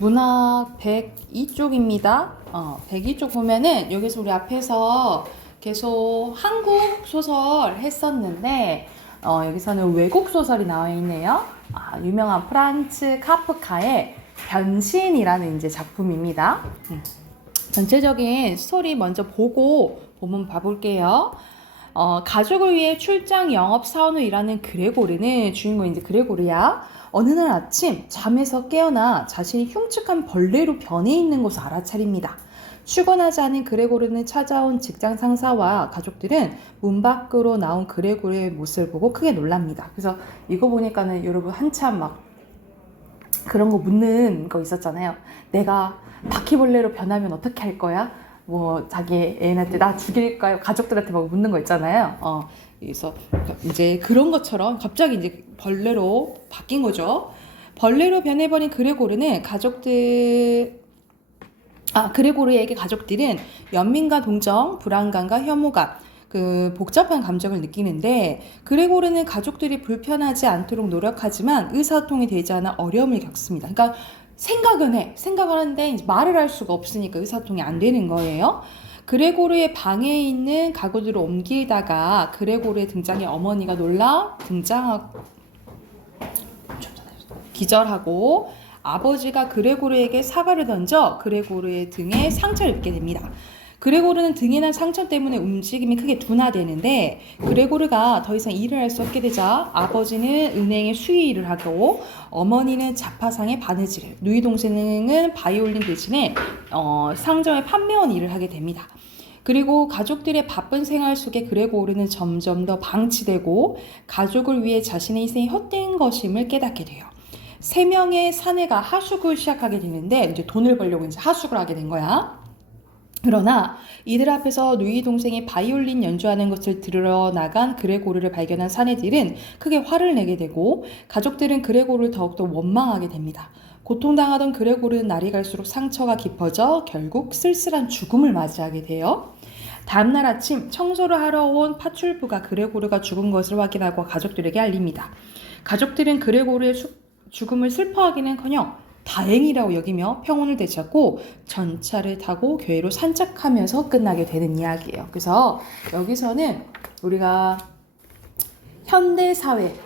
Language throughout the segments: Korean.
문학 102쪽입니다. 102쪽 보면은 여기서 우리 앞에서 계속 한국 소설 했었는데 여기서는 외국 소설이 나와 있네요. 유명한 프란츠 카프카의 변신이라는 이제 작품입니다. 전체적인 스토리 먼저 보면 봐볼게요. 가족을 위해 출장 영업 사원으로 일하는 그레고르는 주인공이 이제 그레고르야. 어느 날 아침 잠에서 깨어나 자신이 흉측한 벌레로 변해 있는 것을 알아차립니다. 출근하지 않은 그레고르는 찾아온 직장 상사와 가족들은 문 밖으로 나온 그레고르의 모습을 보고 크게 놀랍니다. 그래서 이거 보니까는 여러분 한참 막 그런 거 묻는 거 있었잖아요. 내가 바퀴벌레로 변하면 어떻게 할 거야? 뭐 자기 애인한테 나 죽일까요? 가족들한테 막 묻는 거 있잖아요. 그래서 이제 그런 것처럼 갑자기 이제 벌레로 바뀐 거죠. 벌레로 변해버린 그레고르에게 가족들은 연민과 동정, 불안감과 혐오감, 그 복잡한 감정을 느끼는데 그레고르는 가족들이 불편하지 않도록 노력하지만 의사소통이 되지 않아 어려움을 겪습니다. 그러니까 생각을 하는데 말을 할 수가 없으니까 의사소통이 안 되는 거예요. 그레고르의 방에 있는 가구들을 옮기다가 그레고르의 등장에 어머니가 놀라 기절하고 아버지가 그레고르에게 사과를 던져 그레고르의 등에 상처를 입게 됩니다. 그레고르는 등에 난 상처 때문에 움직임이 크게 둔화되는데 그레고르가 더 이상 일을 할 수 없게 되자 아버지는 은행에 수의 일을 하고 어머니는 자파상의 바느질을, 누이 동생은 바이올린 대신에 상점의 판매원 일을 하게 됩니다. 그리고 가족들의 바쁜 생활 속에 그레고르는 점점 더 방치되고 가족을 위해 자신의 희생이 헛된 것임을 깨닫게 돼요. 3명의 사내가 하숙을 시작하게 되는데 이제 돈을 벌려고 이제 하숙을 하게 된 거야. 그러나 이들 앞에서 누이 동생이 바이올린 연주하는 것을 들으러 나간 그레고르를 발견한 사내들은 크게 화를 내게 되고 가족들은 그레고르를 더욱더 원망하게 됩니다. 고통당하던 그레고르는 날이 갈수록 상처가 깊어져 결국 쓸쓸한 죽음을 맞이하게 돼요. 다음날 아침 청소를 하러 온 파출부가 그레고르가 죽은 것을 확인하고 가족들에게 알립니다. 가족들은 그레고르의 죽음을 슬퍼하기는커녕 다행이라고 여기며 평온을 되찾고 전차를 타고 교회로 산책하면서 끝나게 되는 이야기예요. 그래서 여기서는 우리가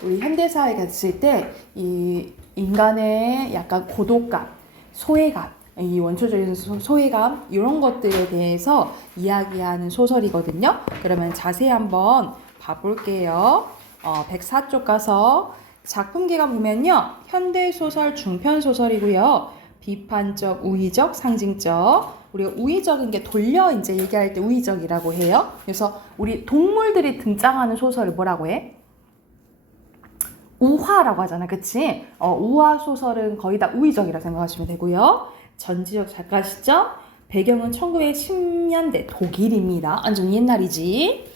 우리 현대사회에 갔을 때 이 인간의 약간 고독감, 소외감, 이 원초적인 소외감 이런 것들에 대해서 이야기하는 소설이거든요. 그러면 자세히 한번 봐볼게요. 104쪽 가서 작품 기간 보면요. 현대소설, 중편소설이고요. 비판적, 우의적, 상징적. 우리가 우의적인 게 돌려 이제 얘기할 때 우의적이라고 해요. 그래서 우리 동물들이 등장하는 소설을 뭐라고 해? 우화라고 하잖아. 그치? 우화 소설은 거의 다 우의적이라고 생각하시면 되고요. 전지적 작가시죠? 배경은 1910년대 독일입니다. 완전 옛날이지.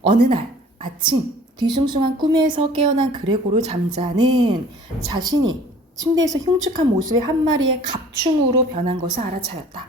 어느 날 아침 뒤숭숭한 꿈에서 깨어난 그레고르 잠자는 자신이 침대에서 흉측한 모습의 한 마리의 갑충으로 변한 것을 알아차렸다.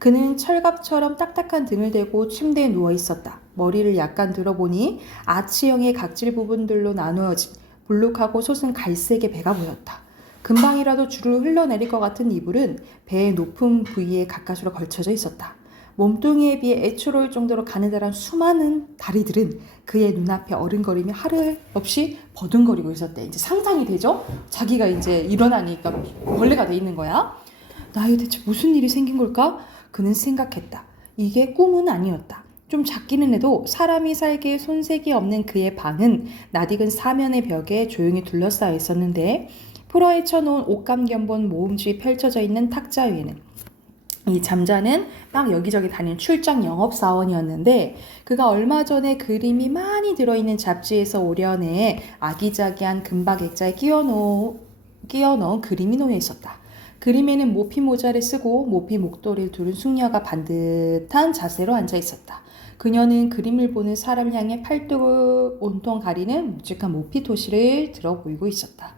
그는 철갑처럼 딱딱한 등을 대고 침대에 누워 있었다. 머리를 약간 들어보니 아치형의 각질 부분들로 나누어진 볼록하고 솟은 갈색의 배가 보였다. 금방이라도 줄을 흘러내릴 것 같은 이불은 배의 높은 부위에 가까스로 걸쳐져 있었다. 몸뚱이에 비해 애처로울 정도로 가느다란 수많은 다리들은 그의 눈앞에 어른거리며 하루 없이 버둥거리고 있었대. 이제 상상이 되죠? 자기가 이제 일어나니까 벌레가 돼 있는 거야. 나에 대체 무슨 일이 생긴 걸까? 그는 생각했다. 이게 꿈은 아니었다. 좀 작기는 해도 사람이 살기에 손색이 없는 그의 방은 낯익은 사면의 벽에 조용히 둘러싸여 있었는데 풀어헤쳐놓은 옷감견본 모음집이 펼쳐져 있는 탁자 위에는 이 잠자는 막 여기저기 다니는 출장 영업사원이었는데 그가 얼마 전에 그림이 많이 들어있는 잡지에서 오려내 아기자기한 금박 액자에 끼워넣은 그림이 놓여 있었다. 그림에는 모피 모자를 쓰고 모피 목도리를 두른 숙녀가 반듯한 자세로 앉아 있었다. 그녀는 그림을 보는 사람을 향해 팔뚝을 온통 가리는 묵직한 모피 토시를 들어 보이고 있었다.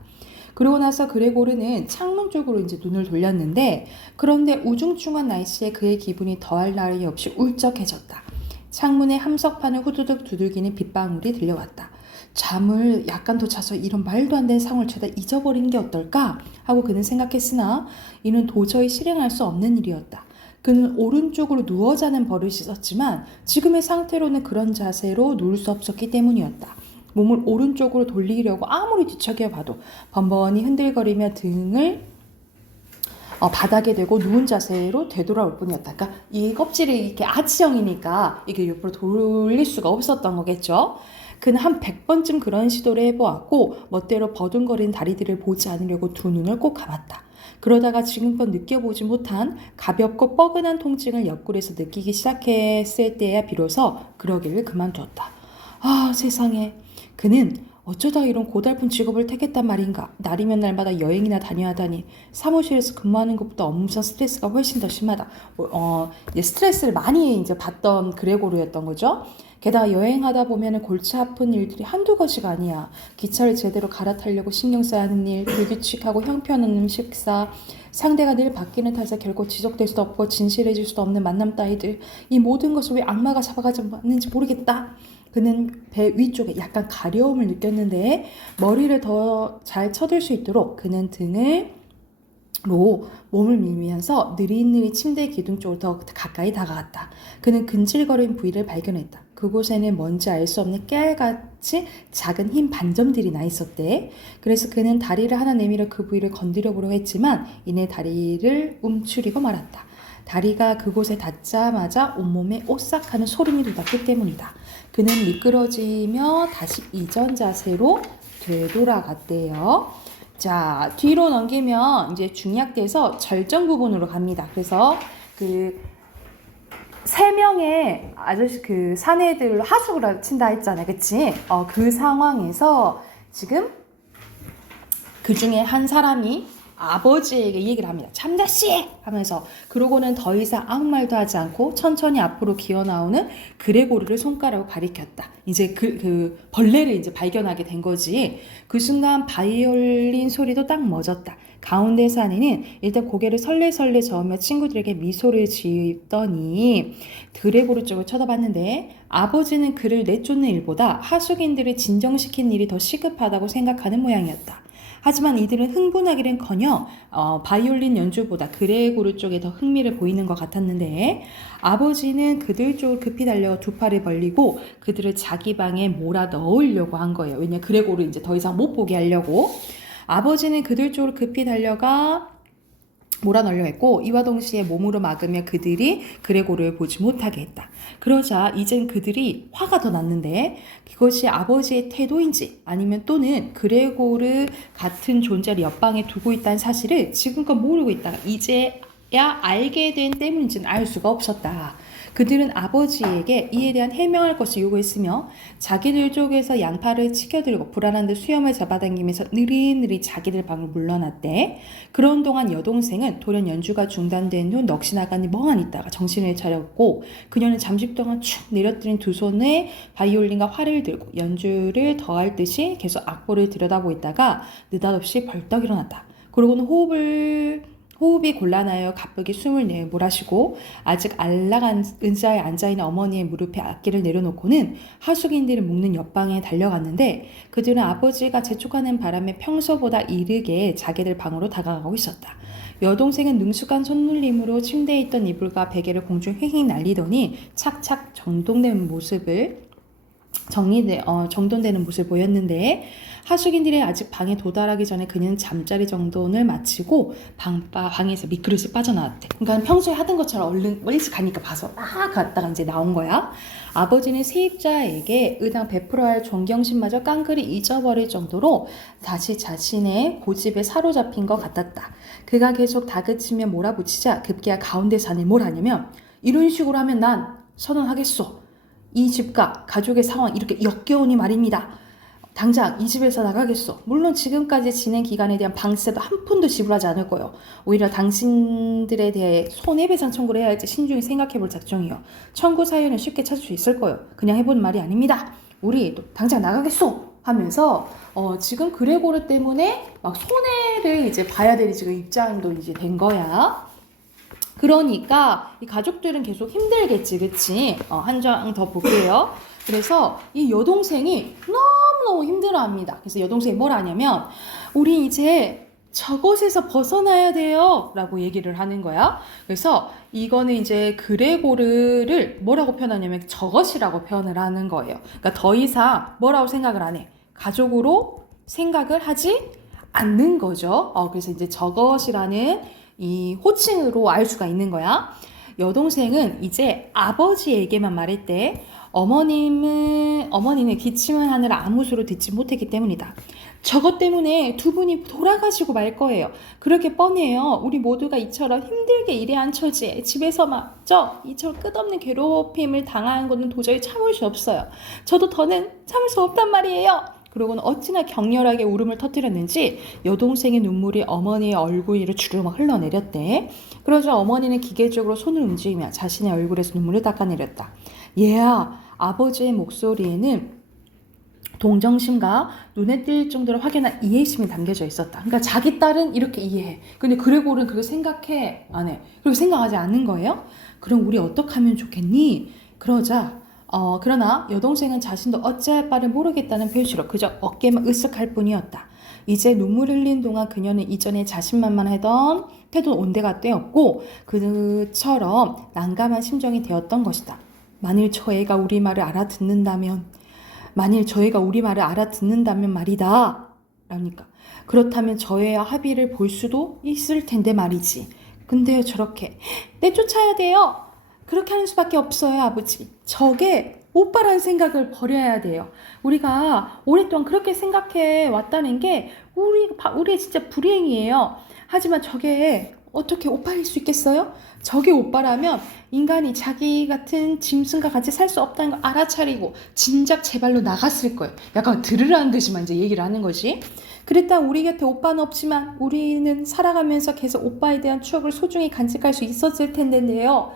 그러고 나서 그레고르는 창문 쪽으로 이제 눈을 돌렸는데 그런데 우중충한 날씨에 그의 기분이 더할 나위 없이 울적해졌다. 창문에 함석판을 후두둑 두들기는 빗방울이 들려왔다. 잠을 약간 더 자서 이런 말도 안 되는 상황을 죄다 잊어버린 게 어떨까 하고 그는 생각했으나 이는 도저히 실행할 수 없는 일이었다. 그는 오른쪽으로 누워 자는 버릇이 있었지만 지금의 상태로는 그런 자세로 누울 수 없었기 때문이었다. 몸을 오른쪽으로 돌리려고 아무리 뒤척여 봐도 번번이 흔들거리며 등을 바닥에 대고 누운 자세로 되돌아올 뿐이었다. 그러니까 이 껍질이 이렇게 아치형이니까 이게 옆으로 돌릴 수가 없었던 거겠죠. 그는 한 100번쯤 그런 시도를 해보았고 멋대로 버둥거리는 다리들을 보지 않으려고 두 눈을 꼭 감았다. 그러다가 지금껏 느껴보지 못한 가볍고 뻐근한 통증을 옆구리에서 느끼기 시작했을 때야 비로소 그러기를 그만두었다. 아, 세상에. 그는 어쩌다 이런 고달픈 직업을 택했단 말인가. 날이면 날마다 여행이나 다녀야 하다니 사무실에서 근무하는 것보다 업무상 스트레스가 훨씬 더 심하다. 스트레스를 많이 이제 받던 그레고르였던 거죠. 게다가 여행하다 보면 골치 아픈 일들이 한두 가지가 아니야. 기차를 제대로 갈아타려고 신경 써야 하는 일, 불규칙하고 형편없는 식사, 상대가 늘 바뀌는 탓에 결코 지속될 수도 없고 진실해질 수도 없는 만남 따위들. 이 모든 것을 왜 악마가 잡아가지 않는지 모르겠다. 그는 배 위쪽에 약간 가려움을 느꼈는데 머리를 더 잘 쳐들 수 있도록 그는 등으로 몸을 밀면서 느릿느릿 침대 기둥 쪽으로 더 가까이 다가갔다. 그는 근질거린 부위를 발견했다. 그곳에는 뭔지 알 수 없는 깨알같이 작은 흰 반점들이 나 있었대. 그래서 그는 다리를 하나 내밀어 그 부위를 건드려 보려고 했지만 이내 다리를 움츠리고 말았다. 다리가 그곳에 닿자마자 온몸에 오싹하는 소름이 돋았기 때문이다. 그는 미끄러지며 다시 이전 자세로 되돌아갔대요. 자, 뒤로 넘기면 이제 중약돼서 절정 부분으로 갑니다. 그래서 그 세 명의 아저씨 그 사내들 하숙을 친다 했잖아요. 그치? 그 상황에서 지금 그 중에 한 사람이 아버지에게 얘기를 합니다. 참자씨! 하면서 그러고는 더 이상 아무 말도 하지 않고 천천히 앞으로 기어나오는 그레고르를 손가락으로 가리켰다. 이제 그 벌레를 이제 발견하게 된 거지. 그 순간 바이올린 소리도 딱 멎었다. 가운데 사내는 일단 고개를 설레설레 저으며 친구들에게 미소를 지었더니 그레고르 쪽을 쳐다봤는데 아버지는 그를 내쫓는 일보다 하숙인들을 진정시킨 일이 더 시급하다고 생각하는 모양이었다. 하지만 이들은 흥분하기는커녕 바이올린 연주보다 그레고르 쪽에 더 흥미를 보이는 것 같았는데 아버지는 그들 쪽으로 급히 달려가 두 팔을 벌리고 그들을 자기 방에 몰아 넣으려고 한 거예요. 왜냐면 그레고르 이제 더 이상 못 보게 하려고. 아버지는 그들 쪽으로 급히 달려가 몰아넣으려 했고 이와 동시에 몸으로 막으며 그들이 그레고르를 보지 못하게 했다. 그러자 이젠 그들이 화가 더 났는데 그것이 아버지의 태도인지 아니면 또는 그레고르 같은 존재를 옆방에 두고 있다는 사실을 지금껏 모르고 있다가 이제야 알게 된 때문인지는 알 수가 없었다. 그들은 아버지에게 이에 대한 해명할 것을 요구했으며 자기들 쪽에서 양팔을 치켜들고 불안한 듯 수염을 잡아당기면서 느릿느릿 자기들 방으로 물러났대. 그런 동안 여동생은 돌연 연주가 중단된 후 넋이 나가니 멍하니 있다가 정신을 차렸고 그녀는 잠시 동안 축 내려뜨린 두 손에 바이올린과 활을 들고 연주를 더할 듯이 계속 악보를 들여다보고 있다가 느닷없이 벌떡 일어났다. 그러고는 호흡이 곤란하여 가쁘게 숨을 몰아쉬고 아직 안락한 의자에 앉아있는 어머니의 무릎에 악기를 내려놓고는 하숙인들을 묶는 옆방에 달려갔는데 그들은 아버지가 재촉하는 바람에 평소보다 이르게 자기들 방으로 다가가고 있었다. 여동생은 능숙한 손놀림으로 침대에 있던 이불과 베개를 공중에 휙휙 날리더니 착착 정돈되는 모습을 보였는데 하숙인들이 아직 방에 도달하기 전에 그녀는 잠자리 정돈을 마치고 방에서 미끄러지 빠져나왔대. 그러니까 평소에 하던 것처럼 얼른 멀리서 가니까 봐서 막 갔다가 이제 나온 거야. 아버지는 세입자에게 의당 베풀어야 할 존경심마저 깡그리 잊어버릴 정도로 다시 자신의 고집에 사로잡힌 것 같았다. 그가 계속 다그치며 몰아붙이자 급기야 가운데 산을 뭘 하냐면 이런 식으로 하면 난 선언하겠소. 이 집과 가족의 상황 이렇게 역겨우니 말입니다. 당장 이 집에서 나가겠소. 물론 지금까지 진행 기간에 대한 방세도 한 푼도 지불하지 않을 거요. 오히려 당신들에 대해 손해배상 청구를 해야 할지 신중히 생각해볼 작정이요. 청구 사유는 쉽게 찾을 수 있을 거요. 그냥 해보는 말이 아닙니다. 우리 또 당장 나가겠소. 하면서 지금 그레고르 때문에 막 손해를 이제 봐야 될 지금 입장도 이제 된 거야. 그러니까 이 가족들은 계속 힘들겠지, 그치? 한 장 더 볼게요. 그래서 이 여동생이 너무 너무너무 힘들어합니다. 그래서 여동생이 뭘 하냐면 우리 이제 저것에서 벗어나야 돼요 라고 얘기를 하는 거야. 그래서 이거는 이제 그레고르를 뭐라고 표현하냐면 저것이라고 표현을 하는 거예요. 그러니까 더 이상 뭐라고 생각을 안 해. 가족으로 생각을 하지 않는 거죠. 그래서 이제 저것이라는 이 호칭으로 알 수가 있는 거야. 여동생은 이제 아버지에게만 말할 때 어머니는 기침을 하느라 아무 소리 듣지 못했기 때문이다. 저것 때문에 두 분이 돌아가시고 말 거예요. 그렇게 뻔해요. 우리 모두가 이처럼 힘들게 일에 앉혀지 집에서 이처럼 끝없는 괴롭힘을 당하는 것은 도저히 참을 수 없어요. 저도 더는 참을 수 없단 말이에요. 그러고는 어찌나 격렬하게 울음을 터뜨렸는지 여동생의 눈물이 어머니의 얼굴 위로 주르륵 흘러내렸대. 그러자 어머니는 기계적으로 손을 움직이며 자신의 얼굴에서 눈물을 닦아내렸다. 얘야, 아버지의 목소리에는 동정심과 눈에 띌 정도로 확연한 이해심이 담겨져 있었다. 그러니까 자기 딸은 이렇게 이해해. 근데 그레고르는 그렇게 생각해? 안 해. 그렇게 생각하지 않는 거예요? 그럼 우리 어떻게 하면 좋겠니? 그러나 여동생은 자신도 어찌할 바를 모르겠다는 표시로 그저 어깨만 으쓱할 뿐이었다. 이제 눈물 흘린 동안 그녀는 이전에 자신만만하던 태도는 온데가 떼었고 그처럼 난감한 심정이 되었던 것이다. 만일 저희가 우리 말을 알아듣는다면 말이다. 라니까. 그렇다면 저희와 합의를 볼 수도 있을 텐데 말이지. 근데 저렇게 내쫓아야 돼요. 그렇게 하는 수밖에 없어요, 아버지. 저게 오빠라는 생각을 버려야 돼요. 우리가 오랫동안 그렇게 생각해 왔다는 게 우리의 진짜 불행이에요. 하지만 저게 어떻게 오빠일 수 있겠어요? 저게 오빠라면 인간이 자기 같은 짐승과 같이 살 수 없다는 걸 알아차리고 진작 제 발로 나갔을 거예요. 약간 들으라는 듯이만 이제 얘기를 하는 것이. 그랬다 우리 곁에 오빠는 없지만 우리는 살아가면서 계속 오빠에 대한 추억을 소중히 간직할 수 있었을 텐데요.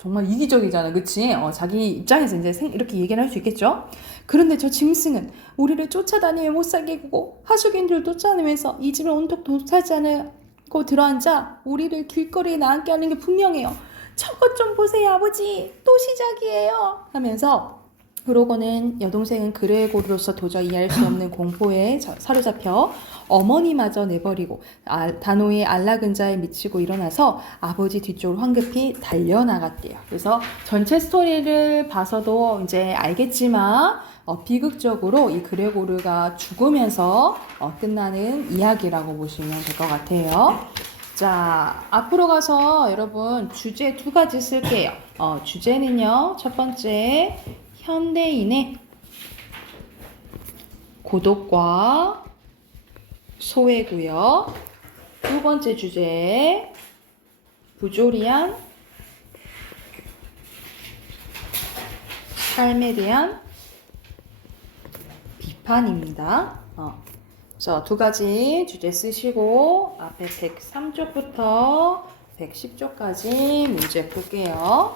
정말 이기적이잖아, 그치? 자기 입장에서 이제 이렇게 얘기를 할 수 있겠죠? 그런데 저 짐승은 우리를 쫓아다니며 못 살게 구고 하숙인들을 쫓아내면서 이 집을 온통 도차지 않고 들어앉아 우리를 길거리에 나앉게 하는 게 분명해요. 저것 좀 보세요, 아버지. 또 시작이에요. 하면서 그러고는 여동생은 그레고르로서 도저히 이해할 수 없는 공포에 사로잡혀 어머니마저 내버리고 단호히 안락은자에 미치고 일어나서 아버지 뒤쪽으로 황급히 달려나갔대요. 그래서 전체 스토리를 봐서도 이제 알겠지만 비극적으로 이 그레고르가 죽으면서 끝나는 이야기라고 보시면 될 것 같아요. 자, 앞으로 가서 여러분 주제 2가지 쓸게요. 주제는요, 첫 번째 현대인의 고독과 소외고요. 두 번째 주제 부조리한 삶에 대한 비판입니다. 자, 2가지 주제 쓰시고 앞에 103쪽부터 110쪽까지 문제 볼게요.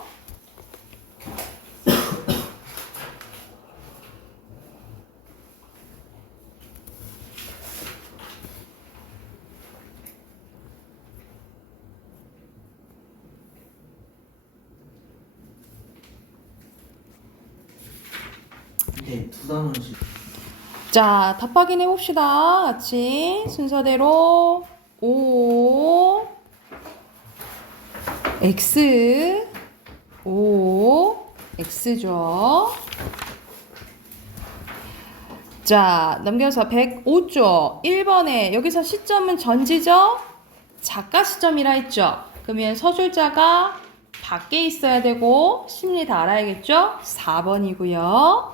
네, 2단원씩. 자, 답 확인해 봅시다. 같이 순서대로 O X O X죠. 자, 넘겨서 105쪽 1번에 여기서 시점은 전지죠? 작가 시점이라 했죠? 그러면 서술자가 밖에 있어야 되고 심리 다 알아야겠죠? 4번이고요.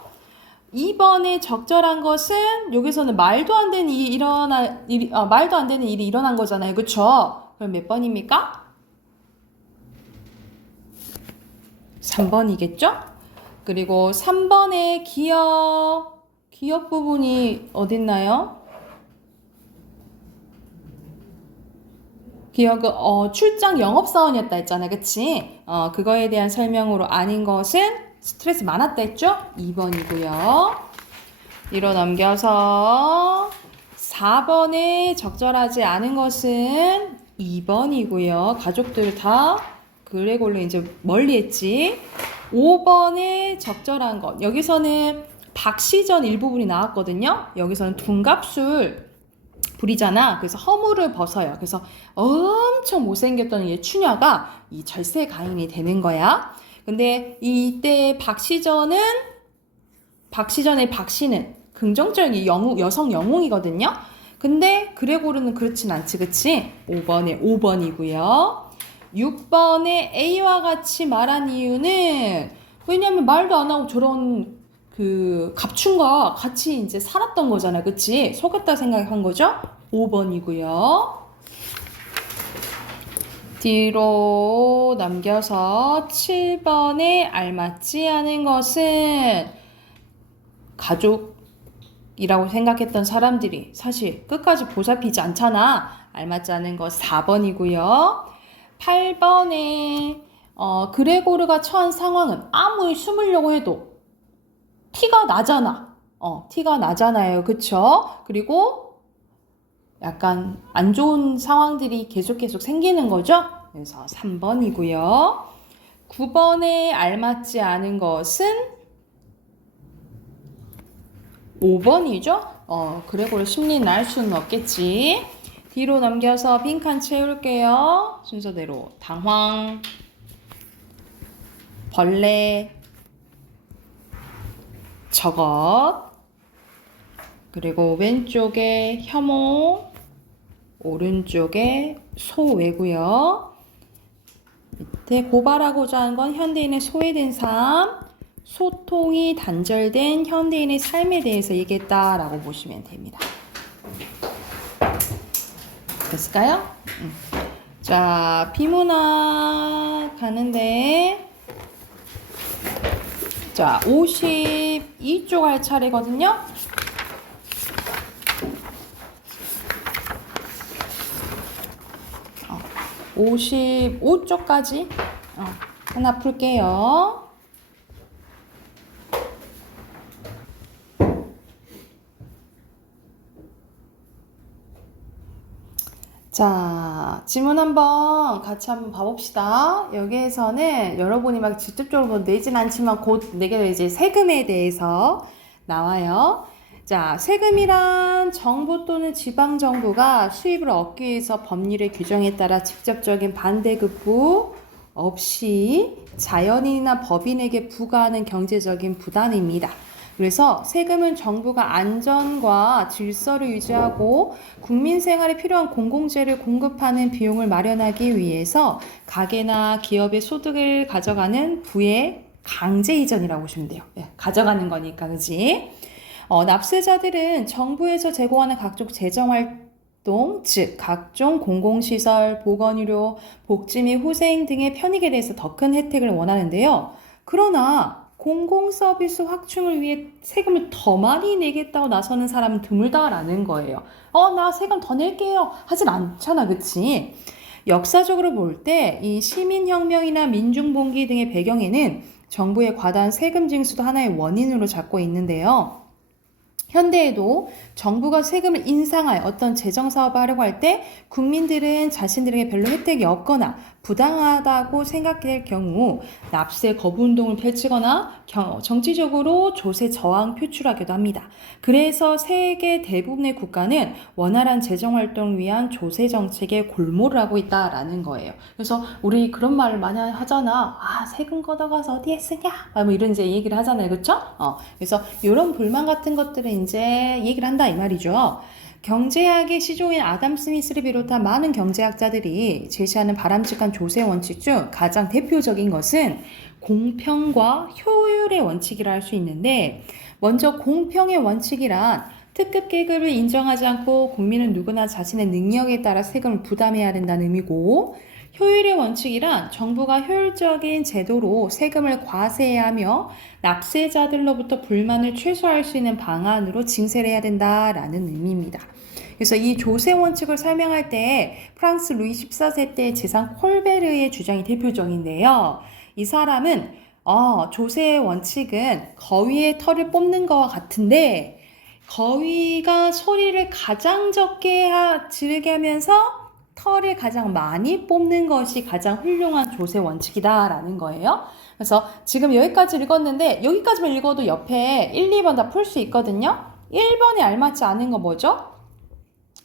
2번에 적절한 것은 여기서는 말도 안 되는 일이 일어난 거잖아요. 그쵸? 그럼 몇 번입니까? 3번이겠죠? 그리고 3번에 기억 부분이 어딨나요? 기억은 출장 영업사원이었다 했잖아. 그치? 그거에 대한 설명으로 아닌 것은 스트레스 많았다 했죠? 2번이고요. 뒤로 넘겨서 4번에 적절하지 않은 것은 2번이고요. 가족들 다 그레고르 이제 멀리 했지. 5번에 적절한 것. 여기서는 박시전 일부분이 나왔거든요. 여기서는 둔갑술 부리잖아. 그래서 허물을 벗어요. 그래서 엄청 못생겼던 얘 추녀가 이 절세 가인이 되는 거야. 근데 이때 박시전의 박씨는 긍정적인 여성 영웅이거든요. 근데 그레고르는 그렇진 않지, 그치? 5번에 5번이고요. 6번에 A와 같이 말한 이유는 왜냐면 말도 안 하고 저런 그 갑춘과 같이 이제 살았던 거잖아, 그치? 속였다 생각한 거죠? 5번이고요. 뒤로 넘겨서 7번에 알맞지 않은 것은 가족이라고 생각했던 사람들이 사실 끝까지 보살피지 않잖아. 알맞지 않은 것 4번이고요. 8번에 그레고르가 처한 상황은 아무리 숨으려고 해도 티가 나잖아. 티가 나잖아요. 그쵸? 그리고 약간 안 좋은 상황들이 계속 생기는 거죠. 그래서 3번이고요. 9번에 알맞지 않은 것은 5번이죠. 그레고르 심리는 알 수는 없겠지. 뒤로 넘겨서 빈칸 채울게요. 순서대로 당황, 벌레, 저것, 그리고 왼쪽에 혐오, 오른쪽에 소외고요. 밑에 고발하고자 하는 건 현대인의 소외된 삶, 소통이 단절된 현대인의 삶에 대해서 얘기했다라고 보시면 됩니다. 됐을까요? 자, 비문학 가는데 자, 52쪽 할 차례거든요. 어, 55쪽까지 하나 풀게요. 자, 지문 같이 한번 봐봅시다. 여기에서는 여러분이 막 직접적으로 내진 않지만 곧 내게 이제 세금에 대해서 나와요. 자, 세금이란 정부 또는 지방정부가 수입을 얻기 위해서 법률의 규정에 따라 직접적인 반대급부 없이 자연인이나 법인에게 부과하는 경제적인 부담입니다. 그래서 세금은 정부가 안전과 질서를 유지하고 국민 생활에 필요한 공공재를 공급하는 비용을 마련하기 위해서 가게나 기업의 소득을 가져가는 부의 강제 이전이라고 보시면 돼요. 가져가는 거니까, 그지? 납세자들은 정부에서 제공하는 각종 재정활동, 즉 각종 공공시설, 보건의료, 복지 및 후생 등의 편익에 대해서 더 큰 혜택을 원하는데요. 그러나 공공서비스 확충을 위해 세금을 더 많이 내겠다고 나서는 사람은 드물다라는 거예요. 나 세금 더 낼게요. 하진 않잖아, 그치? 역사적으로 볼 때 이 시민혁명이나 민중봉기 등의 배경에는 정부의 과다한 세금 징수도 하나의 원인으로 잡고 있는데요. 현대에도 정부가 세금을 인상하여 어떤 재정사업을 하려고 할 때 국민들은 자신들에게 별로 혜택이 없거나 부당하다고 생각될 경우 납세 거부 운동을 펼치거나 정치적으로 조세 저항 표출하기도 합니다. 그래서 세계 대부분의 국가는 원활한 재정활동을 위한 조세 정책에 골몰을 하고 있다라는 거예요. 그래서 우리 그런 말을 많이 하잖아. 세금 걷어가서 어디에 쓰냐? 뭐 이런 이제 얘기를 하잖아요. 그렇죠? 그래서 이런 불만 같은 것들은 이제 얘기를 한다 이 말이죠. 경제학의 시조인 아담 스미스를 비롯한 많은 경제학자들이 제시하는 바람직한 조세 원칙 중 가장 대표적인 것은 공평과 효율의 원칙이라 할 수 있는데, 먼저 공평의 원칙이란 특급 계급을 인정하지 않고 국민은 누구나 자신의 능력에 따라 세금을 부담해야 된다는 의미고, 효율의 원칙이란 정부가 효율적인 제도로 세금을 과세해야 하며 납세자들로부터 불만을 최소화할 수 있는 방안으로 징세를 해야 된다라는 의미입니다. 그래서 이 조세 원칙을 설명할 때 프랑스 루이 14세 때 재상 콜베르의 주장이 대표적인데요. 이 사람은 조세 원칙은 거위의 털을 뽑는 것과 같은데, 거위가 소리를 가장 적게 지르게 하면서 털을 가장 많이 뽑는 것이 가장 훌륭한 조세 원칙이다라는 거예요. 그래서 지금 여기까지 읽었는데 여기까지만 읽어도 옆에 1, 2번 다 풀 수 있거든요. 1번에 알맞지 않은 거 뭐죠?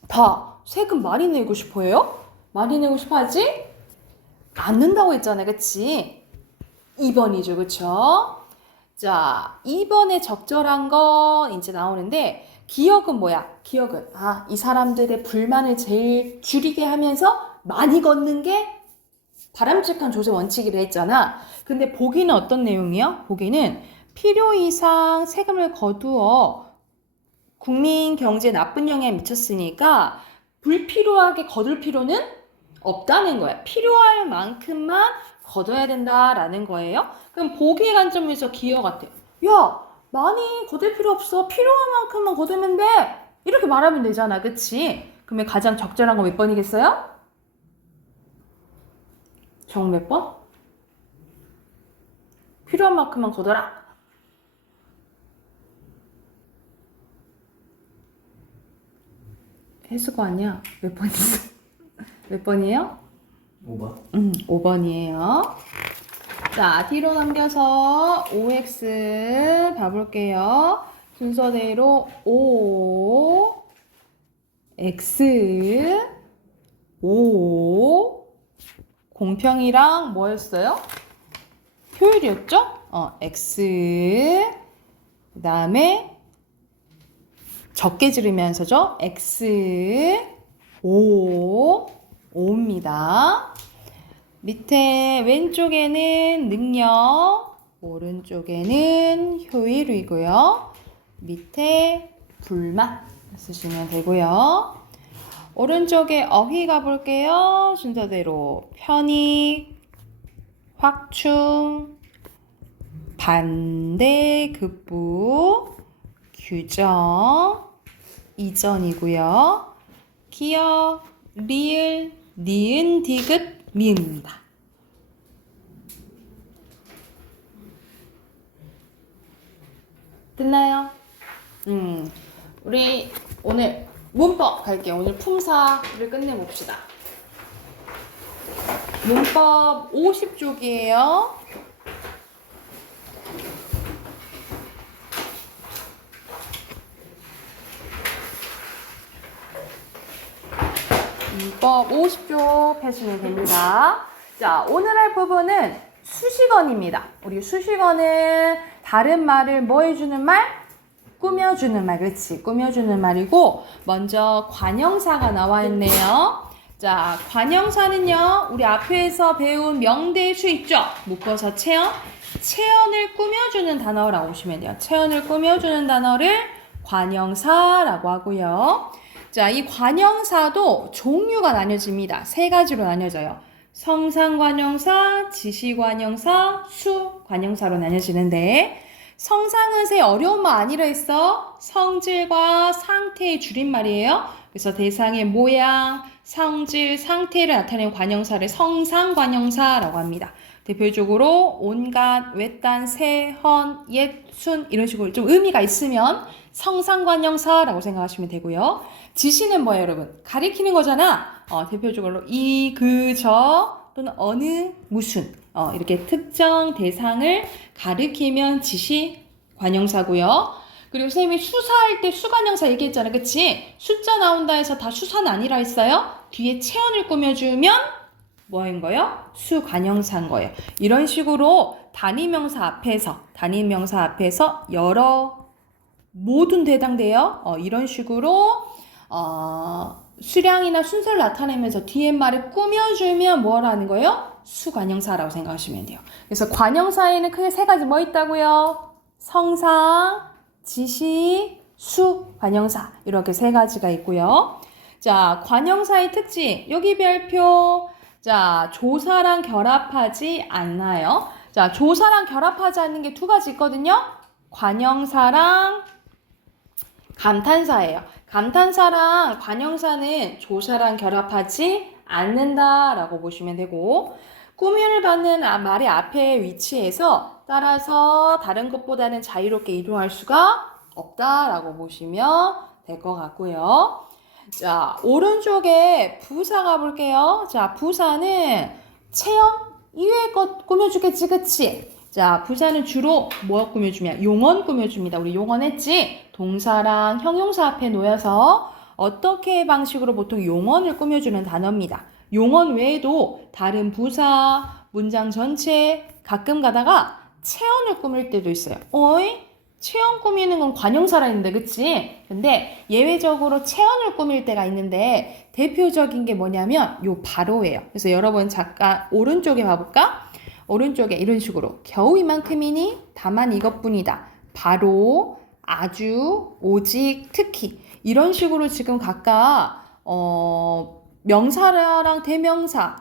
다 세금 많이 내고 싶어요? 많이 내고 싶어 하지? 안 낸다고 했잖아요. 그치? 2번이죠. 그쵸? 자, 2번에 적절한 건 이제 나오는데 기억은 뭐야? 기억은 이 사람들의 불만을 제일 줄이게 하면서 많이 걷는 게 바람직한 조세 원칙이라 했잖아. 근데 보기는 어떤 내용이요? 보기는 필요 이상 세금을 거두어 국민 경제에 나쁜 영향을 미쳤으니까 불필요하게 거둘 필요는 없다는 거야. 필요할 만큼만 걷어야 된다라는 거예요. 그럼 보기의 관점에서 기여 같아요. 야, 많이 거둘 필요 없어. 필요한 만큼만 거두면 돼. 이렇게 말하면 되잖아. 그치? 그러면 가장 적절한 거 몇 번이겠어요? 정 몇 번? 필요한 만큼만 거둬라. 해수가 아니야. 몇 번이지? 몇 번이에요? 5번? 5번이에요. 자, 뒤로 넘겨서 OX 봐볼게요. 순서대로 O, X, O, 공평이랑 뭐였어요? 효율이었죠? X, 그 다음에 적게 지르면서죠? X, O, 5입니다. 밑에 왼쪽에는 능력, 오른쪽에는 효율이고요. 밑에 불만 쓰시면 되고요. 오른쪽에 어휘 가볼게요. 순서대로 편익, 확충, 반대, 급부, 규정, 이전이고요. 기억, 리을, 니은, 디귿, 미음입니다. 됐나요? 우리 오늘 문법 갈게요. 오늘 품사를 끝내봅시다. 문법 50쪽이에요. 문법 50쪽 펴시면 됩니다. 자, 오늘 할 부분은 수식어입니다. 우리 수식어는 다른 말을 뭐 해주는 말? 꾸며주는 말. 그렇지. 꾸며주는 말이고 먼저 관형사가 나와 있네요. 자, 관형사는요. 우리 앞에서 배운 명대수 있죠? 묶어서 체언. 체언을 꾸며주는 단어라고 보시면 돼요. 체언을 꾸며주는 단어를 관형사라고 하고요. 자, 이 관형사도 종류가 나뉘어집니다. 세 가지로 나뉘어져요. 성상관형사, 지시관형사, 수관형사로 나뉘어지는데 성상은 세 어려운 말 아니라 했어. 성질과 상태의 줄임말이에요. 그래서 대상의 모양, 성질, 상태를 나타내는 관형사를 성상관형사라고 합니다. 대표적으로 온갖, 외딴, 새, 헌, 옛, 순 이런 식으로 좀 의미가 있으면 성상관형사라고 생각하시면 되고요. 지시는 뭐예요, 여러분? 가리키는 거잖아. 대표적으로 이, 그, 저 또는 어느, 무슨 이렇게 특정 대상을 가리키면 지시 관형사고요. 그리고 선생님이 수사할 때 수관형사 얘기했잖아. 그치? 숫자 나온다 해서 다 수사는 아니라 했어요. 뒤에 체언을 꾸며주면 뭐인 거예요? 수관형사인 거예요. 이런 식으로 단위명사 앞에서 여러 모든 대당돼요. 이런 식으로 수량이나 순서를 나타내면서 뒤에 말을 꾸며주면 뭐라는 거예요? 수관형사라고 생각하시면 돼요. 그래서 관형사에는 크게 세 가지 뭐 있다고요? 성상, 지시, 수, 관형사 이렇게 세 가지가 있고요. 자, 관형사의 특징 여기 별표. 자, 조사랑 결합하지 않나요? 자, 조사랑 결합하지 않는 게 두 가지 있거든요. 관형사랑 감탄사예요. 감탄사랑 관형사는 조사랑 결합하지 않는다라고 보시면 되고 꾸미를 받는 말의 앞에 위치해서 따라서 다른 것보다는 자유롭게 이동할 수가 없다라고 보시면 될 것 같고요. 자, 오른쪽에 부사 가볼게요. 자, 부사는 체험 이외의 것 꾸며주겠지, 그치? 자, 부사는 주로 뭐 꾸며주냐? 용언 꾸며줍니다. 우리 용언 했지? 동사랑 형용사 앞에 놓여서 어떻게 방식으로 보통 용언을 꾸며주는 단어입니다. 용언 외에도 다른 부사, 문장 전체 가끔 가다가 체언을 꾸밀 때도 있어요. 어이? 체언 꾸미는 건 관용사라 했는데, 그치? 근데 예외적으로 체언을 꾸밀 때가 있는데 대표적인 게 뭐냐면 요 바로예요. 그래서 여러분 잠깐 오른쪽에 봐볼까? 오른쪽에 이런 식으로 겨우 이만큼이니 다만 이것뿐이다. 바로, 아주, 오직, 특히 이런 식으로 지금 각각 명사랑 대명사를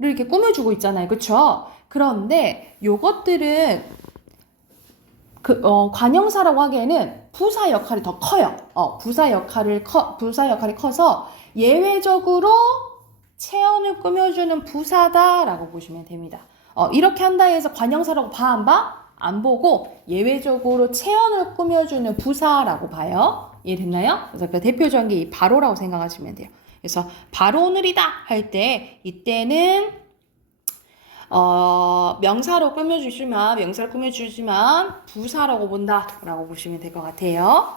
이렇게 꾸며주고 있잖아요. 그쵸? 그런데 요것들은 관형사라고 하기에는 부사 역할이 더 커요. 부사 역할이 커서 예외적으로 체언을 꾸며주는 부사다라고 보시면 됩니다. 이렇게 한다 해서 관형사라고 봐, 안 봐? 안 보고 예외적으로 체언을 꾸며주는 부사라고 봐요. 이해됐나요? 그래서 그 대표적인 게 이 바로라고 생각하시면 돼요. 그래서 바로 오늘이다 할 때 이때는 명사로 꾸며주지만 부사라고 본다라고 보시면 될 것 같아요.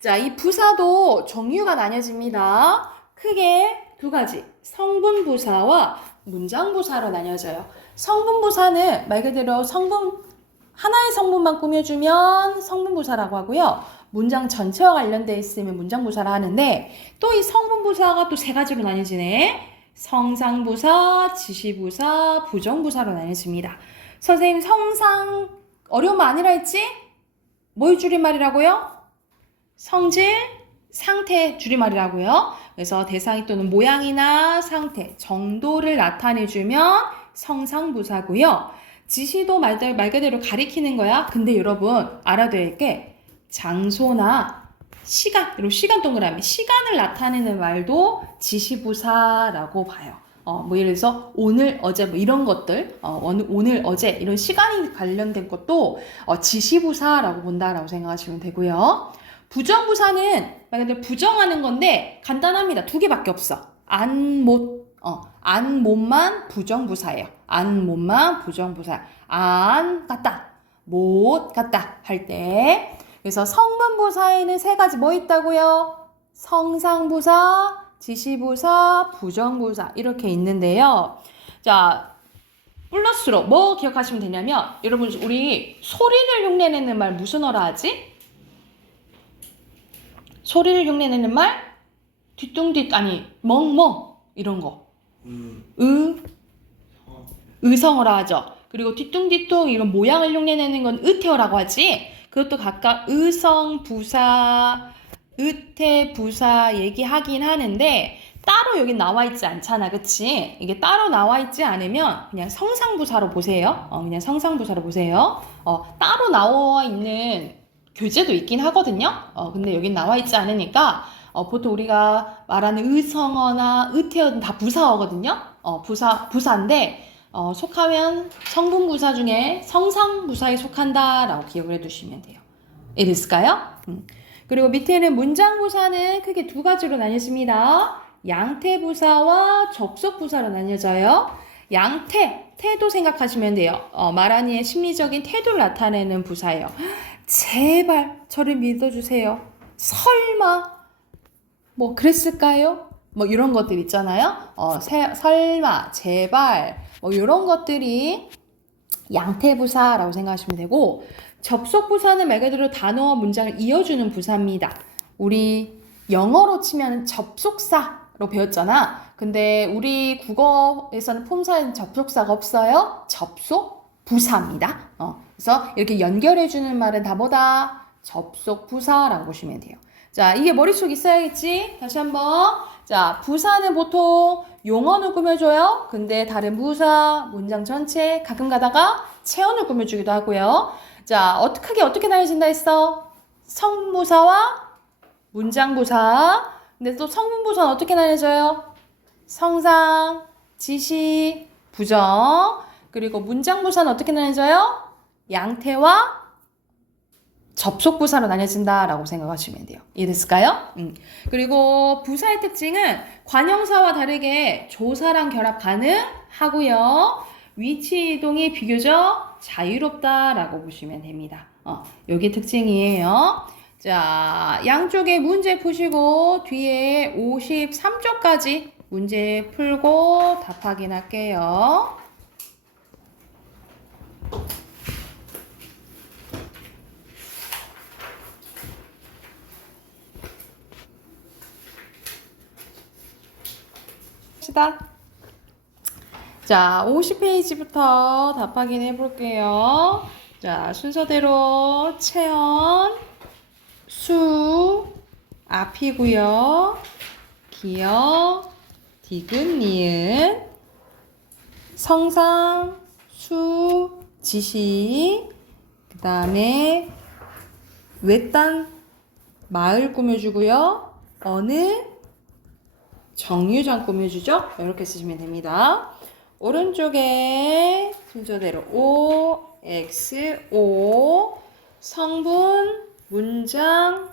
자, 이 부사도 종류가 나뉘어집니다. 크게 두 가지, 성분부사와 문장부사로 나뉘어져요. 성분부사는 말 그대로 하나의 성분만 꾸며주면 성분부사라고 하고요. 문장 전체와 관련돼 있으면 문장부사라 하는데 또 이 성분부사가 또 세 가지로 나뉘어지네. 성상부사, 지시부사, 부정부사로 나뉘어집니다. 선생님 성상 어려운 말 아니라 했지? 뭐의 줄임말이라고요? 성질, 상태 줄임말이라고요. 그래서 대상이 또는 모양이나 상태, 정도를 나타내주면 성상부사고요. 지시도 말 그대로 가리키는 거야. 근데 여러분 알아둬야 할 게 장소나 시간, 그리고 시간 동그라미, 시간을 나타내는 말도 지시부사라고 봐요. 뭐 예를 들어서 오늘, 어제 뭐 이런 것들, 오늘, 어제 이런 시간이 관련된 것도 지시부사라고 본다라고 생각하시면 되고요. 부정부사는 말 그대로 부정하는 건데 간단합니다. 두 개밖에 없어. 안, 못, 안, 못만 부정부사예요. 안, 못만 부정부사. 안, 같다. 못, 같다 할 때. 그래서 성분부사에는 세 가지 뭐 있다고요? 성상부사, 지시부사, 부정부사 이렇게 있는데요. 자, 플러스로 뭐 기억하시면 되냐면 여러분 우리 소리를 흉내내는 말 무슨 어라 하지? 소리를 흉내내는 말? 뒤뚱뒤 아니 멍멍 이런 거. 의성어라 하죠. 그리고 뒤뚱뒤뚱 이런 모양을 흉내내는 건 의태어라고 하지. 그것도 각각 의성, 부사, 의태, 부사 얘기하긴 하는데 따로 여기 나와 있지 않잖아. 그치? 이게 따로 나와 있지 않으면 그냥 성상부사로 보세요. 그냥 성상부사로 보세요. 따로 나와 있는 교재도 있긴 하거든요. 근데 여긴 나와 있지 않으니까 보통 우리가 말하는 의성어나 의태어는 다 부사어거든요. 부사인데 속하면 성분부사 중에 성상부사에 속한다라고 기억을 해두시면 돼요. 이해됐을까요? 그리고 밑에는 문장부사는 크게 두 가지로 나뉘어집니다. 양태부사와 접속부사로 나뉘어져요. 양태, 태도 생각하시면 돼요. 말하니의 심리적인 태도를 나타내는 부사예요. 제발 저를 믿어주세요. 설마 뭐 그랬을까요? 뭐 이런 것들 있잖아요. 설마, 제발 뭐 이런 것들이 양태부사라고 생각하시면 되고 접속부사는 말 그대로 단어와 문장을 이어주는 부사입니다. 우리 영어로 치면 접속사로 배웠잖아. 근데 우리 국어에서는 폼사에는 접속사가 없어요. 접속부사입니다. 그래서 이렇게 연결해주는 말은 다 뭐다? 접속부사라고 보시면 돼요. 자, 이게 머릿속에 있어야겠지? 다시 한번. 자, 부사는 보통 용언을 꾸며줘요. 근데 다른 부사, 문장 전체, 가끔 가다가 체언을 꾸며주기도 하고요. 자, 크게 어떻게 나눠진다 했어? 성부사와 문장부사. 근데 또 성분부사는 어떻게 나눠져요? 성상, 지시, 부정. 그리고 문장부사는 어떻게 나눠져요? 양태와 접속 부사로 나뉘어진다라고 생각하시면 돼요. 이해됐을까요? 그리고 부사의 특징은 관형사와 다르게 조사랑 결합 가능하고요. 위치 이동이 비교적 자유롭다라고 보시면 됩니다. 요게 특징이에요. 자, 양쪽에 문제 푸시고 뒤에 53쪽까지 문제 풀고 답 확인할게요. 자, 50페이지부터 답 확인해 볼게요. 자, 순서대로 체언, 수, 앞이고요. 기역, 디귿, 니은, 성상, 수, 지시, 그 다음에 외딴 마을 꾸며주고요. 어느 정류장 꾸며주죠. 이렇게 쓰시면 됩니다. 오른쪽에 순서대로 O, X, O, 성분, 문장,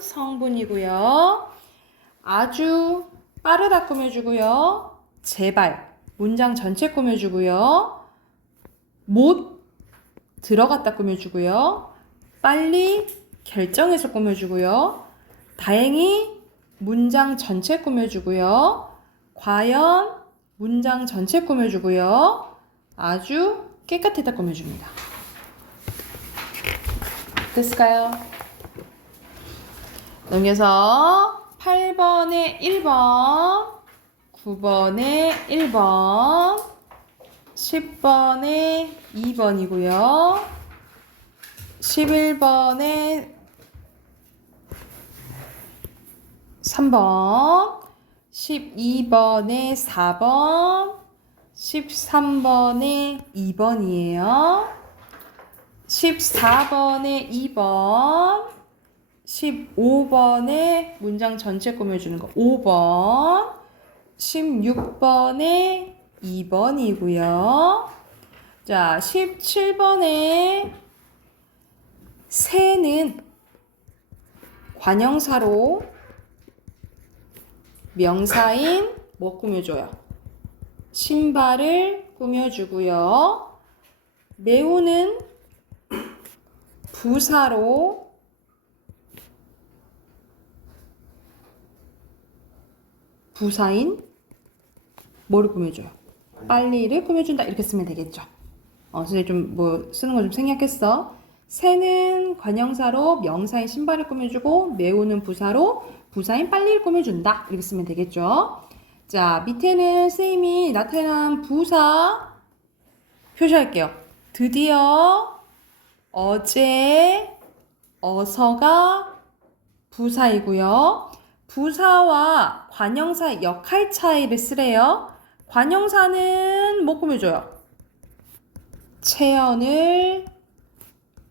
성분이고요. 아주 빠르다 꾸며주고요. 제발, 문장 전체 꾸며주고요. 못 들어갔다 꾸며주고요. 빨리 결정해서 꾸며주고요. 다행히 문장 전체 꾸며주고요. 과연 문장 전체 꾸며주고요. 아주 깨끗하다 꾸며줍니다. 됐을까요? 넘겨서 8번에 1번, 9번에 1번, 10번에 2번이고요. 11번에 3번, 12번에 4번, 13번에 2번이에요. 14번에 2번, 15번에 문장 전체 꾸며주는 거 5번, 16번에 2번이고요. 자, 17번에 새는 관형사로 명사인 뭐 꾸며줘요? 신발을 꾸며주고요. 매우는 부사로 부사인 뭐를 꾸며줘요? 빨리를 꾸며준다. 이렇게 쓰면 되겠죠. 선생님 좀 뭐 쓰는 거 좀 생략했어. 새는 관형사로 명사인 신발을 꾸며주고 매우는 부사로 부사인 빨리를 꾸며준다. 이렇게 쓰면 되겠죠. 자, 밑에는 쌤이 나타난 부사 표시할게요. 드디어, 어제, 어서가 부사이고요. 부사와 관형사의 역할 차이를 쓰래요. 관형사는 뭐 꾸며줘요? 체언을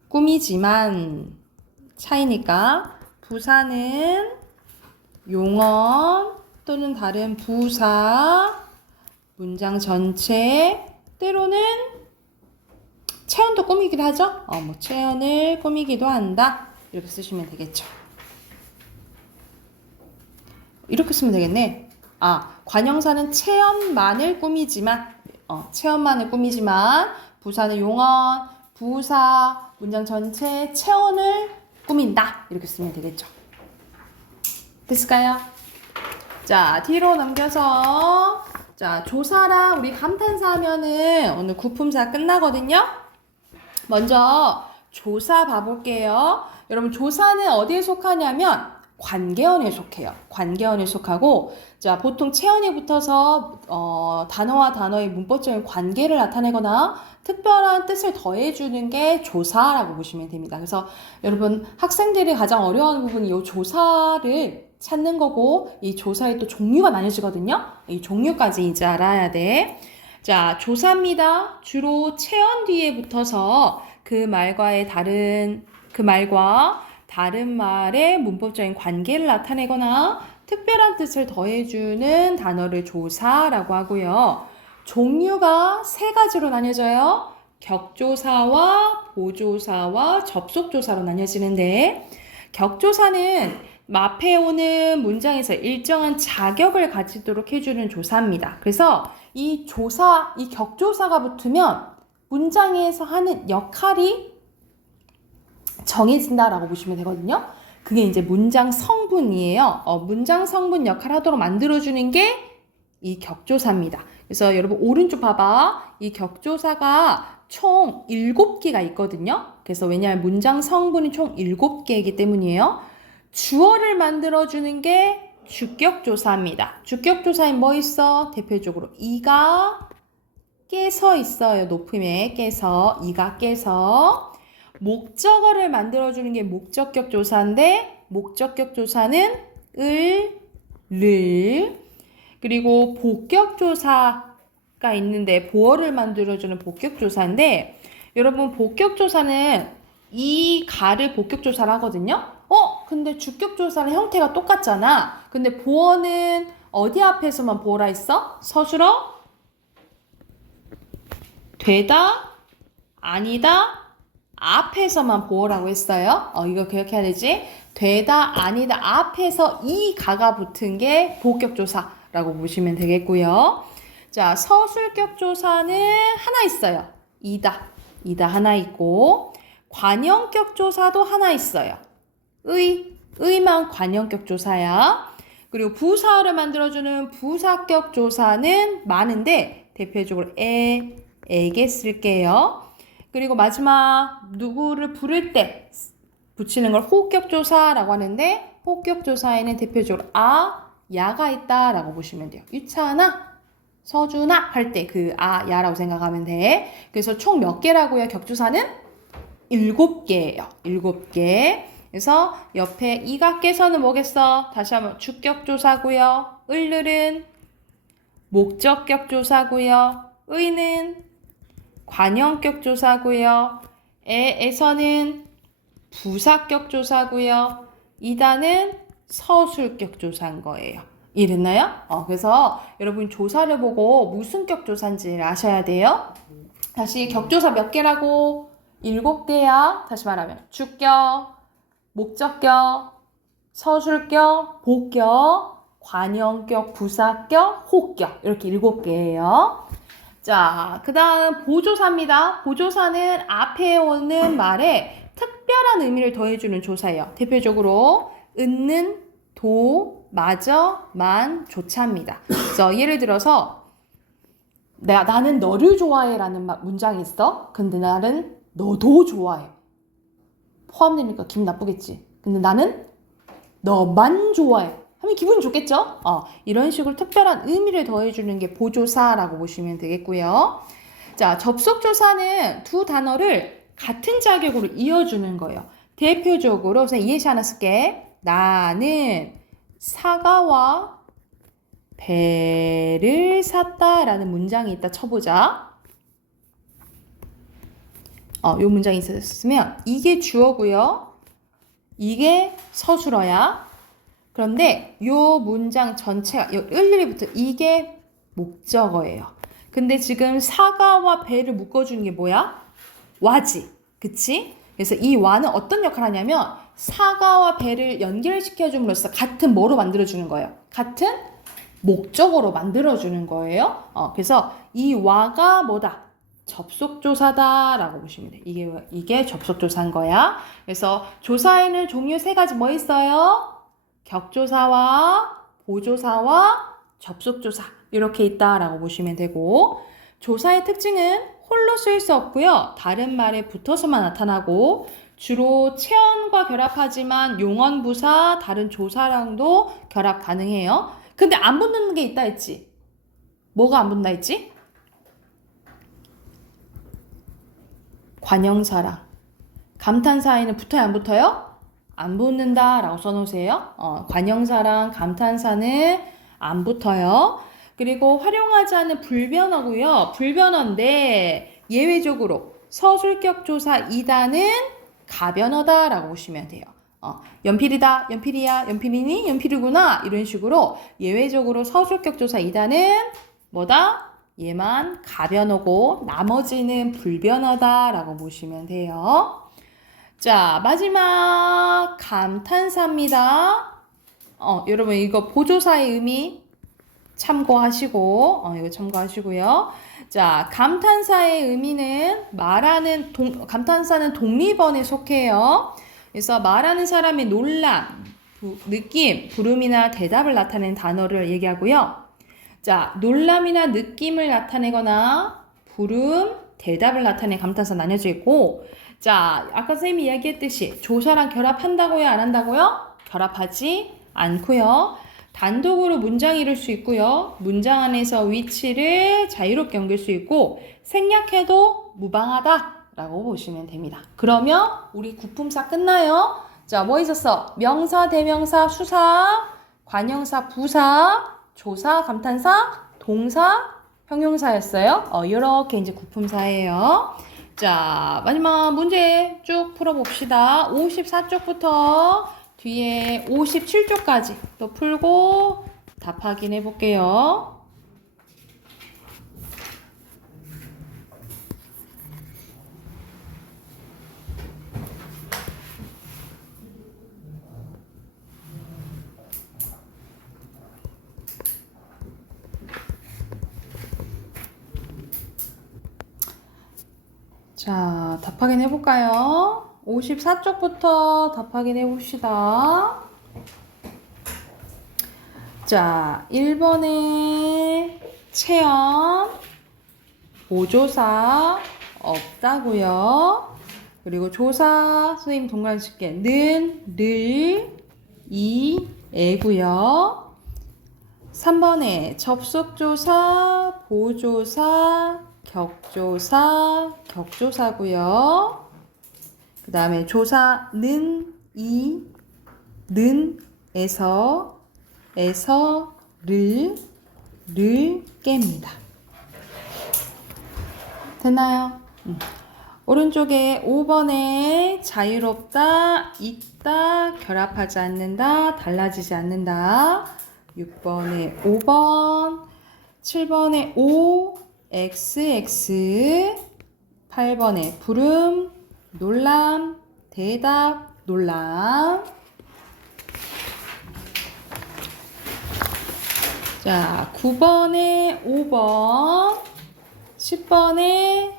꾸미지만 차이니까 부사는 용언 또는 다른 부사, 문장 전체, 때로는 체언도 꾸미기도 하죠. 뭐 체언을 꾸미기도 한다. 이렇게 쓰시면 되겠죠. 이렇게 쓰면 되겠네. 관형사는 체언만을 꾸미지만, 체언만을 꾸미지만, 부사는 용언, 부사, 문장 전체, 체언을 꾸민다. 이렇게 쓰면 되겠죠. 됐을까요? 자, 뒤로 넘겨서, 자, 조사랑 우리 감탄사 하면은 오늘 구품사 끝나거든요. 먼저 조사 봐볼게요. 여러분, 조사는 어디에 속하냐면 관계어에 속해요. 관계어에 속하고, 자, 보통 체언이 붙어서 단어와 단어의 문법적인 관계를 나타내거나 특별한 뜻을 더해주는 게 조사라고 보시면 됩니다. 그래서 여러분, 학생들이 가장 어려워하는 부분이 이 조사를 찾는 거고, 이 조사의 또 종류가 나뉘어지거든요. 이 종류까지 이제 알아야 돼. 자, 조사입니다. 주로 체언 뒤에 붙어서 그 말과 다른 말의 문법적인 관계를 나타내거나 특별한 뜻을 더해주는 단어를 조사라고 하고요. 종류가 세 가지로 나뉘어져요. 격조사와 보조사와 접속조사로 나뉘어지는데 격조사는 앞에 오는 문장에서 일정한 자격을 가지도록 해주는 조사입니다. 그래서 이 격조사가 붙으면 문장에서 하는 역할이 정해진다라고 보시면 되거든요. 그게 이제 문장 성분이에요. 문장 성분 역할을 하도록 만들어주는 게 이 격조사입니다. 그래서 여러분 오른쪽 봐봐. 이 격조사가 총 7개가 있거든요. 그래서 왜냐하면 문장 성분이 총 7개이기 때문이에요. 주어를 만들어주는 게 주격조사입니다. 주격조사에 뭐 있어? 대표적으로 이가 깨서 있어요. 높음에 깨서, 이가 깨서. 목적어를 만들어주는 게 목적격 조사인데 목적격 조사는 를, 그리고 복격 조사가 있는데 보어를 만들어주는 복격 조사인데 여러분 복격 조사는 이 가를 복격 조사를 하거든요. 근데 주격 조사는 형태가 똑같잖아. 근데 보어는 어디 앞에서만 보어라 했어? 서술어? 되다? 아니다? 앞에서만 보어라고 했어요. 이거 기억해야 되지? 되다, 아니다, 앞에서 이 가가 붙은 게 복격조사라고 보시면 되겠고요. 자, 서술격조사는 하나 있어요. 이다 하나 있고 관형격조사도 하나 있어요. 의만 관형격조사야. 그리고 부사어를 만들어주는 부사격조사는 많은데 대표적으로 에게 쓸게요. 그리고 마지막 누구를 부를 때 붙이는 걸 호격조사라고 하는데 호격조사에는 대표적으로 야가 있다라고 보시면 돼요. 유차나 서준아 할 때 그 야라고 생각하면 돼. 그래서 총 몇 개라고요? 격조사는 7개예요. 7개. 그래서 옆에 이가 깨서는 뭐겠어? 다시 한번 주격조사고요. 을은 목적격조사고요. 의는 관형격조사고요. 에서는 부사격조사고요. 이다는 서술격조사인 거예요. 이랬나요? 그래서 여러분 조사를 보고 무슨 격조사인지를 아셔야 돼요. 다시 격조사 몇 개라고? 7개야. 다시 말하면 주격, 목적격, 서술격, 복격, 관형격, 부사격, 호격 이렇게 7개예요. 자, 그 다음 보조사입니다. 보조사는 앞에 오는 말에 특별한 의미를 더해주는 조사예요. 대표적으로 은는, 도, 마저, 만, 조차입니다. 그래서 예를 들어서 나는 너를 좋아해 라는 문장이 있어. 근데 나는 너도 좋아해. 포함되니까 기분 나쁘겠지. 근데 나는 너만 좋아해. 하면 기분 좋겠죠? 이런 식으로 특별한 의미를 더해주는 게 보조사라고 보시면 되겠고요. 자, 접속조사는 두 단어를 같은 자격으로 이어주는 거예요. 대표적으로 선생님 예시 하나 쓸게. 나는 사과와 배를 샀다라는 문장이 있다 쳐보자. 요 문장이 있었으면 이게 주어고요. 이게 서술어야. 그런데 요 문장 전체가 일일이부터 이게 목적어예요. 근데 지금 사과와 배를 묶어주는 게 뭐야? 와지. 그치? 그래서 이 와는 어떤 역할을 하냐면 사과와 배를 연결시켜줌으로써 같은 뭐로 만들어주는 거예요? 같은 목적어로 만들어주는 거예요. 그래서 이 와가 뭐다? 접속조사다라고 보시면 돼요. 이게 접속조사인 거야. 그래서 조사에는 종류 3가지 뭐 있어요? 격조사와 보조사와 접속조사 이렇게 있다라고 보시면 되고 조사의 특징은 홀로 쓰일 수 없고요. 다른 말에 붙어서만 나타나고 주로 체언과 결합하지만 용언부사, 다른 조사랑도 결합 가능해요. 근데 안 붙는 게 있다 했지? 뭐가 안 붙나 했지? 관형사랑 감탄사에는 붙어요 안 붙어요? 안 붙는다 라고 써놓으세요. 관형사랑 감탄사는 안 붙어요. 그리고 활용하지 않는 불변어고요. 불변어인데 예외적으로 서술격 조사 2단은 가변어다 라고 보시면 돼요. 연필이다, 연필이야, 연필이니, 연필이구나 이런 식으로 예외적으로 서술격 조사 2단은 뭐다? 얘만 가변어고 나머지는 불변어다라고 보시면 돼요. 자, 마지막 감탄사입니다. 여러분 이거 보조사의 의미 참고하시고 이거 참고하시고요. 자, 감탄사의 의미는 감탄사는 독립어에 속해요. 그래서 말하는 사람의 놀람, 느낌, 부름이나 대답을 나타내는 단어를 얘기하고요. 자, 놀람이나 느낌을 나타내거나 부름, 대답을 나타내는 감탄사 나뉘어져 있고, 자, 아까 선생님이 이야기했듯이 조사랑 결합한다고요? 안 한다고요? 결합하지 않고요. 단독으로 문장을 이룰 수 있고요. 문장 안에서 위치를 자유롭게 옮길 수 있고 생략해도 무방하다라고 보시면 됩니다. 그러면 우리 구품사 끝나요. 자, 뭐 있었어? 명사, 대명사, 수사, 관형사, 부사, 조사, 감탄사, 동사, 형용사였어요. 이렇게 이제 구품사예요. 자, 마지막 문제 쭉 풀어봅시다. 54쪽부터 뒤에 57쪽까지 또 풀고 답 확인해 볼게요. 자, 답 확인해 볼까요? 54쪽부터 답 확인해 봅시다. 자, 1번에 체험, 보조사 없다고요. 그리고 조사, 선생님 동그라미 는, 를, 이, 애고요. 3번에 접속조사, 보조사, 격조사, 격조사고요. 그 다음에 조사는, 이, 는, 에서, 를 깹니다. 됐나요? 오른쪽에 5번에 자유롭다, 있다, 결합하지 않는다, 달라지지 않는다. 6번에 5번, 7번에 O, XX, 8번에 부름, 놀람, 대답, 놀람. 자, 9번에 5번, 10번에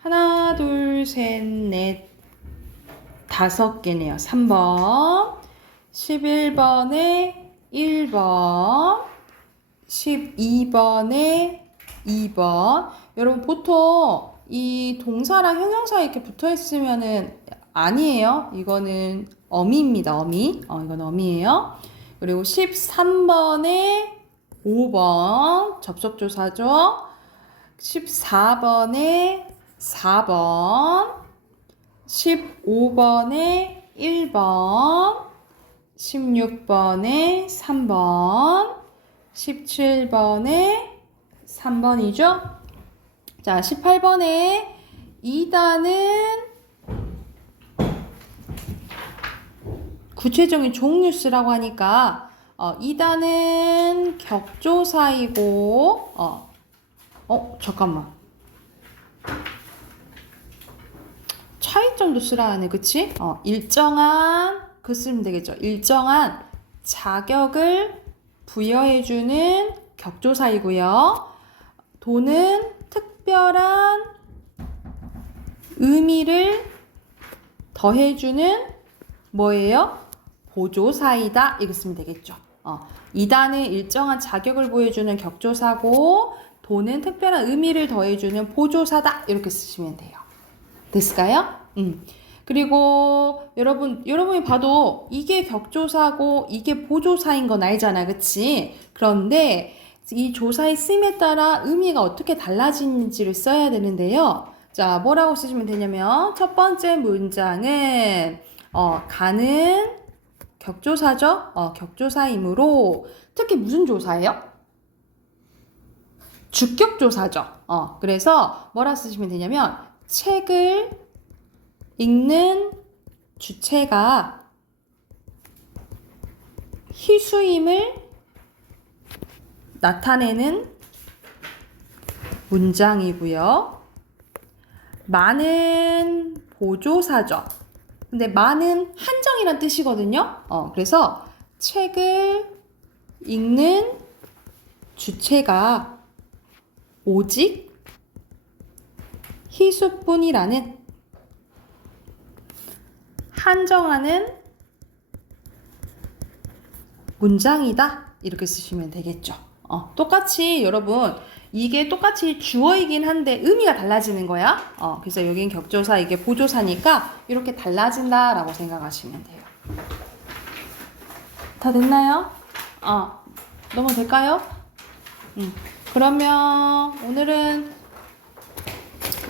하나, 둘, 셋, 넷, 5개네요. 3번, 11번에 1번, 12번에 2번. 여러분 보통 이 동사랑 형용사 이렇게 붙어 있으면은 아니에요. 이거는 어미입니다. 어미. 이건 어미예요. 그리고 13번에 5번 접속조사죠. 14번에 4번, 15번에 1번, 16번에 3번, 17번에 3번이죠. 자, 18번에 2단은 구체적인 종류 쓰라고 하니까 2단은 격조사이고 잠깐만. 차이점도 쓰라 하네. 그치? 일정한 그 쓰면 되겠죠. 일정한 자격을 부여해주는 격조사이고요. 도는 특별한 의미를 더해주는 뭐예요? 보조사이다. 이거 쓰면 되겠죠. 2단은 일정한 자격을 보여주는 격조사고 도는 특별한 의미를 더해주는 보조사다. 이렇게 쓰시면 돼요. 됐을까요? 그리고 여러분이 봐도 이게 격조사고 이게 보조사인 건 알잖아. 그치? 그런데 이 조사의 쓰임에 따라 의미가 어떻게 달라지는지를 써야 되는데요. 자, 뭐라고 쓰시면 되냐면 첫 번째 문장은 가는 격조사죠. 격조사이므로 특히 무슨 조사예요? 주격조사죠. 그래서 뭐라 쓰시면 되냐면 책을 읽는 주체가 희수임을 나타내는 문장이고요. 많은 보조사죠. 근데 많은 한정이란 뜻이거든요. 그래서 책을 읽는 주체가 오직 희수뿐이라는 한정하는 문장이다. 이렇게 쓰시면 되겠죠. 똑같이 여러분 이게 똑같이 주어이긴 한데 의미가 달라지는 거야. 그래서 여긴 격조사, 이게 보조사니까 이렇게 달라진다라고 생각하시면 돼요. 다 됐나요? 넘어도 될까요? 그러면 오늘은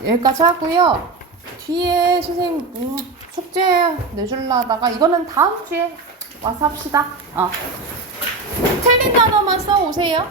여기까지 하고요. 뒤에 선생님 숙제 내주려다가 이거는 다음 주에 와서 합시다. 틀린 단어만 써 오세요.